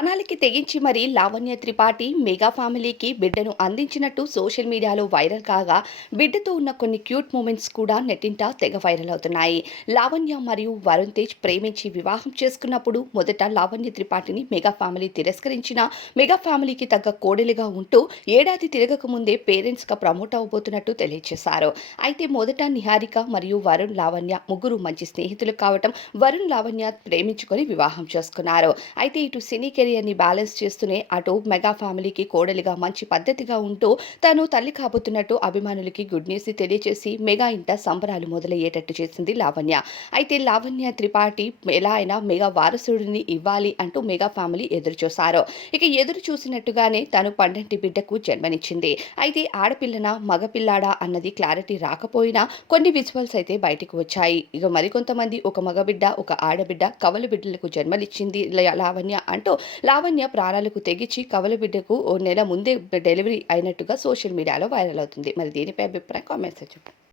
ప్రాణాలకి తెగించి మరీ లావణ్య త్రిపాఠి మెగా ఫ్యామిలీకి బిడ్డను అందించినట్టు సోషల్ మీడియాలో వైరల్ కాగా బిడ్డతో ఉన్న కొన్ని క్యూట్ మూమెంట్స్ కూడా నెట్టింట తెగ వైరల్ అవుతున్నాయి. లావణ్య మరియు వరుణ్ తేజ్ ప్రేమించి వివాహం చేసుకున్నప్పుడు మొదట లావణ్య త్రిపాఠిని మెగా ఫ్యామిలీ తిరస్కరించిన మెగా ఫ్యామిలీకి తగ్గ కోడలిగా ఉంటూ ఏడాది తిరగక ముందే పేరెంట్స్గా ప్రమోట్ అవబోతున్నట్టు తెలియజేశారు. అయితే మొదట నిహారిక మరియు వరుణ్ లావణ్య ముగ్గురు మంచి స్నేహితులు కావటం వరుణ్ లావణ్య ప్రేమించుకొని వివాహం చేసుకున్నారు. అయితే ఇటు సినీ కెరియర్ని బ్యాలెన్స్ చేస్తూనే అటు మెగా ఫ్యామిలీకి కోడలిగా మంచి పద్ధతిగా ఉంటూ తను తల్లి కాబోతున్నట్టు అభిమానులకి గుడ్ న్యూస్ తెలియజేసి మెగా ఇంట సంబరాలు మొదలయ్యేటట్టు చేసింది లావణ్య. అయితే లావణ్య త్రిపాఠి ఎలా అయినా మెగా వారసుడిని ఇవ్వాలి అంటూ మెగా ఫ్యామిలీ ఎదురు చూశారు. ఇక ఎదురు చూసినట్టుగానే తను పండంటి బిడ్డకు జన్మనిచ్చింది. అయితే ఆడపిల్లన మగపిల్లాడా అన్నది క్లారిటీ రాకపోయినా కొన్ని విజువల్స్ అయితే బయటకు వచ్చాయి. ఇక మరికొంతమంది ఒక మగబిడ్డ ఒక ఆడబిడ్డ కవల బిడ్డలకు జన్మనిచ్చింది లావణ్య అంటూ లావణ్య ప్రాణాలకు తెగించి కవల బిడ్డకు ఓ నెల ముందే డెలివరీ అయినట్టుగా సోషల్ మీడియాలో వైరల్ అవుతుంది. మరి దీనిపై అభిప్రాయం కామెంట్స్ చెప్పండి.